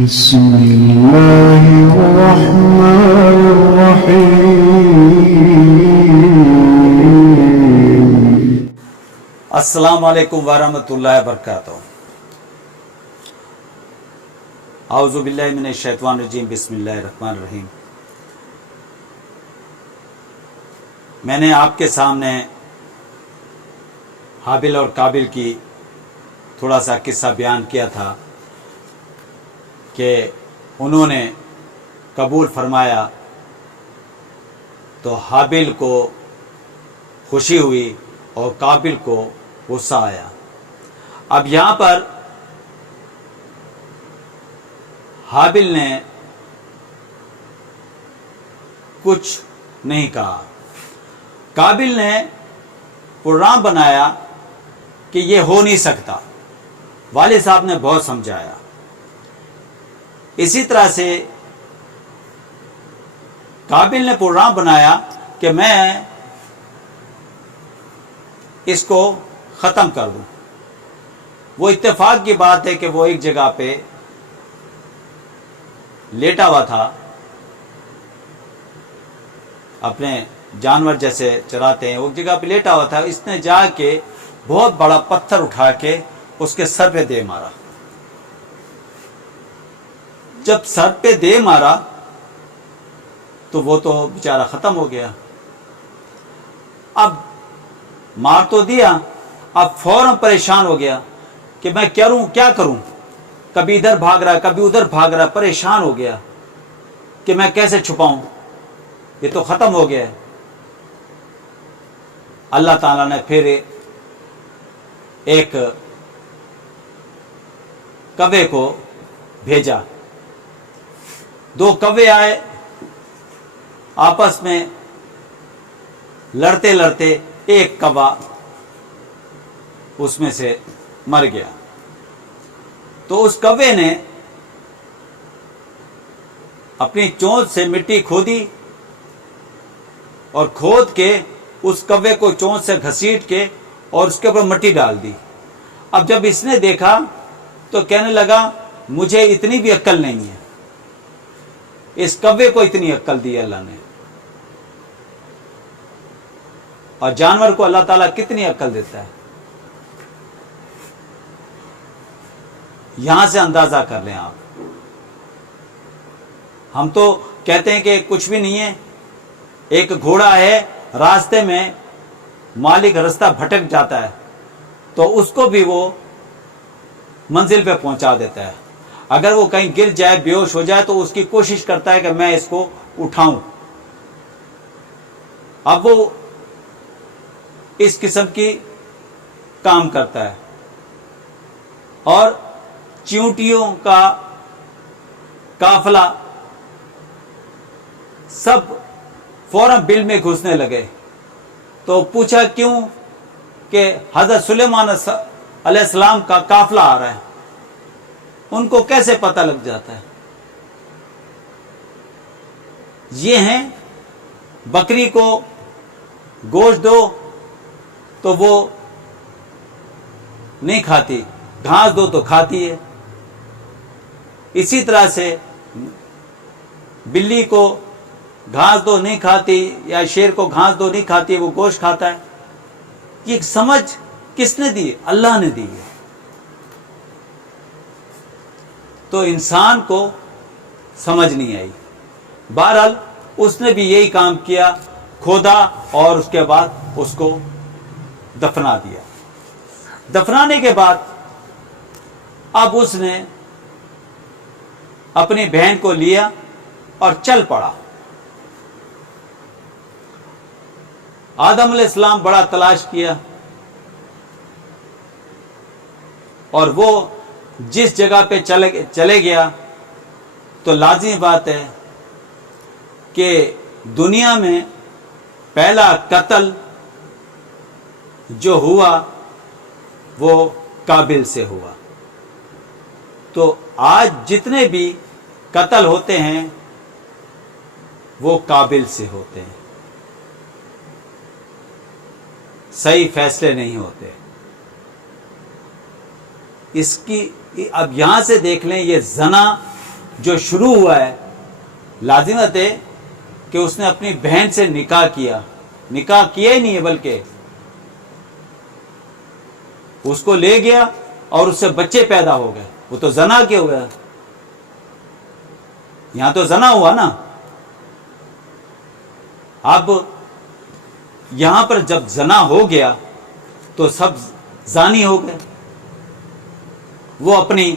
بسم اللہ الرحمن الرحیم۔ السلام علیکم ورحمۃ اللہ وبرکاتہ۔ اعوذ باللہ من الشیطان الرجیم، بسم اللہ الرحمن الرحیم۔ میں نے آپ کے سامنے حابل اور قابل کی تھوڑا سا قصہ بیان کیا تھا کہ انہوں نے قبول فرمایا تو حابل کو خوشی ہوئی اور قابل کو غصہ آیا۔ اب یہاں پر حابل نے کچھ نہیں کہا، قابل نے پروگرام بنایا کہ یہ ہو نہیں سکتا۔ والد صاحب نے بہت سمجھایا۔ اسی طرح سے قابل نے پروگرام بنایا کہ میں اس کو ختم کر دوں۔ وہ اتفاق کی بات ہے کہ وہ ایک جگہ پہ لیٹا ہوا تھا، اپنے جانور جیسے چراتے ہیں، وہ جگہ پہ لیٹا ہوا تھا۔ اس نے جا کے بہت بڑا پتھر اٹھا کے اس کے سر پہ دے مارا۔ جب سر پہ دے مارا تو وہ تو بیچارہ ختم ہو گیا۔ اب مار تو دیا، اب فوراً پریشان ہو گیا کہ میں کیا کروں، کبھی ادھر بھاگ رہا ہے کبھی ادھر بھاگ رہا ہے، پریشان ہو گیا کہ میں کیسے چھپاؤں، یہ تو ختم ہو گیا ہے۔ اللہ تعالیٰ نے پھر ایک کوے کو بھیجا۔ دو کوے آئے، آپس میں لڑتے لڑتے ایک کوا اس میں سے مر گیا۔ تو اس کوے نے اپنی چونچ سے مٹی کھودی اور کھود کے اس کوے کو چونچ سے گھسیٹ کے اور اس کے اوپر مٹی ڈال دی۔ اب جب اس نے دیکھا تو کہنے لگا مجھے اتنی بھی عقل نہیں ہے، اس کوے کو اتنی عقل دی اللہ نے۔ اور جانور کو اللہ تعالیٰ کتنی عقل دیتا ہے، یہاں سے اندازہ کر لیں آپ۔ ہم تو کہتے ہیں کہ کچھ بھی نہیں ہے، ایک گھوڑا ہے، راستے میں مالک راستہ بھٹک جاتا ہے تو اس کو بھی وہ منزل پہ پہنچا دیتا ہے۔ اگر وہ کہیں گر جائے، بے ہوش ہو جائے تو اس کی کوشش کرتا ہے کہ میں اس کو اٹھاؤں۔ اب وہ اس قسم کی کام کرتا ہے۔ اور چیونٹیوں کا قافلہ سب فوراً بل میں گھسنے لگے۔ تو پوچھا کیوں؟ کہ حضرت سلیمان علیہ السلام کا قافلہ آ رہا ہے۔ ان کو کیسے پتہ لگ جاتا ہے؟ یہ ہیں، بکری کو گوشت دو تو وہ نہیں کھاتی، گھاس دو تو کھاتی ہے۔ اسی طرح سے بلی کو گھاس دو نہیں کھاتی، یا شیر کو گھاس دو نہیں کھاتی، وہ گوشت کھاتا ہے۔ یہ سمجھ کس نے دی؟ اللہ نے دی ہے۔ تو انسان کو سمجھ نہیں آئی۔ بہرحال اس نے بھی یہی کام کیا، کھودا اور اس کے بعد اس کو دفنا دیا۔ دفنانے کے بعد اب اس نے اپنی بہن کو لیا اور چل پڑا۔ آدم علیہ السلام بڑا تلاش کیا، اور وہ جس جگہ پہ چلے گیا تو لازمی بات ہے کہ دنیا میں پہلا قتل جو ہوا وہ قابل سے ہوا۔ تو آج جتنے بھی قتل ہوتے ہیں وہ قابل سے ہوتے ہیں، صحیح فیصلے نہیں ہوتے۔ اس کی اب یہاں سے دیکھ لیں، یہ زنا جو شروع ہوا ہے لازمت ہے کہ اس نے اپنی بہن سے نکاح کیا ہی نہیں ہے، بلکہ اس کو لے گیا اور اس سے بچے پیدا ہو گئے، وہ تو زنا کے ہو گیا، یہاں تو زنا ہوا نا۔ اب یہاں پر جب زنا ہو گیا تو سب زانی ہو گئے، وہ اپنی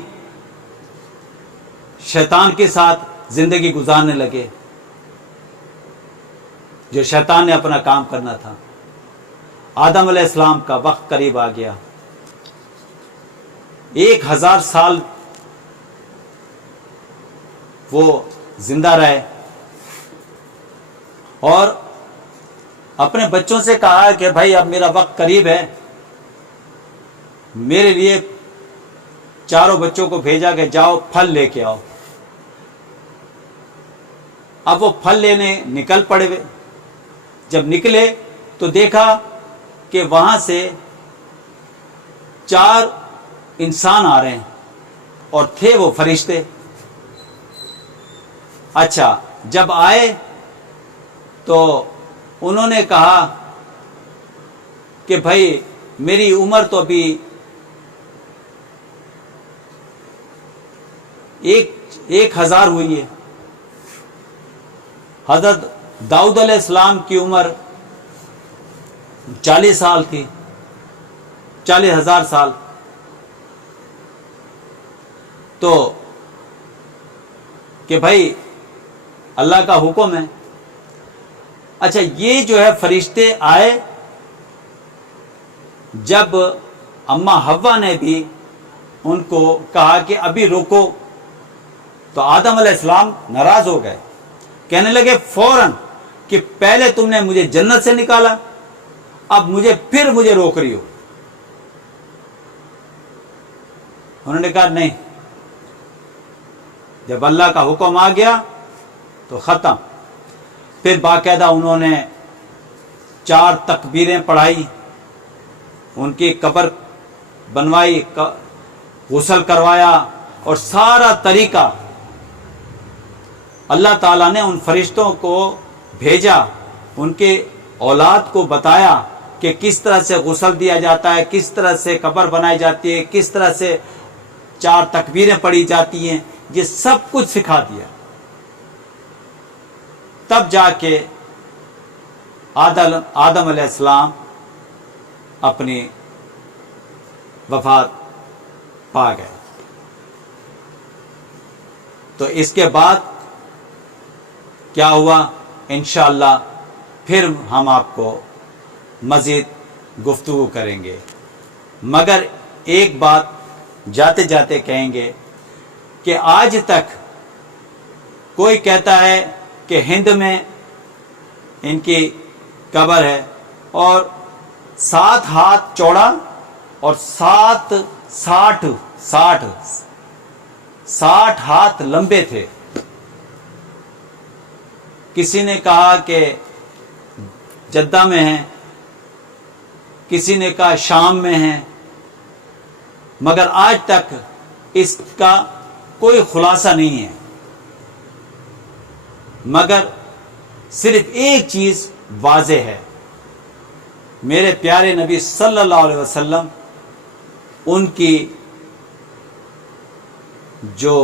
شیطان کے ساتھ زندگی گزارنے لگے، جو شیطان نے اپنا کام کرنا تھا۔ آدم علیہ السلام کا وقت قریب آ گیا، 1000 سال وہ زندہ رہے اور اپنے بچوں سے کہا کہ بھائی اب میرا وقت قریب ہے، میرے لیے چاروں بچوں کو بھیجا کہ جاؤ پھل لے کے آؤ۔ اب وہ پھل لینے نکل پڑے، جب نکلے تو دیکھا کہ وہاں سے 4 انسان آ رہے ہیں اور تھے وہ فرشتے۔ اچھا، جب آئے تو انہوں نے کہا کہ بھائی میری عمر تو ابھی 1000 ہوئی ہے، حضرت داؤد علیہ السلام کی عمر 40 سال تھی، 40,000 سال۔ تو کہ بھائی اللہ کا حکم ہے۔ اچھا، یہ جو ہے فرشتے آئے، جب اماں حوا نے بھی ان کو کہا کہ ابھی روکو، تو آدم علیہ السلام ناراض ہو گئے، کہنے لگے فوراً کہ پہلے تم نے مجھے جنت سے نکالا، اب پھر مجھے روک رہی ہو۔ انہوں نے کہا نہیں، جب اللہ کا حکم آ گیا تو ختم۔ پھر باقاعدہ انہوں نے 4 تکبیریں پڑھائی، ان کی قبر بنوائی، غسل کروایا، اور سارا طریقہ اللہ تعالیٰ نے ان فرشتوں کو بھیجا، ان کے اولاد کو بتایا کہ کس طرح سے غسل دیا جاتا ہے، کس طرح سے قبر بنائی جاتی ہے، کس طرح سے 4 تکبیریں پڑھی جاتی ہیں، یہ سب کچھ سکھا دیا۔ تب جا کے آدم علیہ السلام اپنی وفات پا گئے۔ تو اس کے بعد کیا ہوا انشاءاللہ پھر ہم آپ کو مزید گفتگو کریں گے، مگر ایک بات جاتے جاتے کہیں گے کہ آج تک کوئی کہتا ہے کہ ہند میں ان کی قبر ہے اور 7 ہاتھ چوڑا اور 60 ہاتھ لمبے تھے۔ کسی نے کہا کہ جدہ میں ہیں، کسی نے کہا شام میں ہیں، مگر آج تک اس کا کوئی خلاصہ نہیں ہے، مگر صرف ایک چیز واضح ہے، میرے پیارے نبی صلی اللہ علیہ وسلم ان کی جو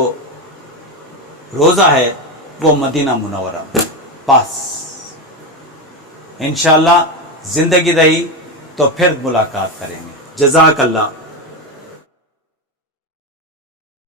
روزہ ہے وہ مدینہ منورہ میں، بس انشاءاللہ زندگی رہی تو پھر ملاقات کریں گے۔ جزاک اللہ۔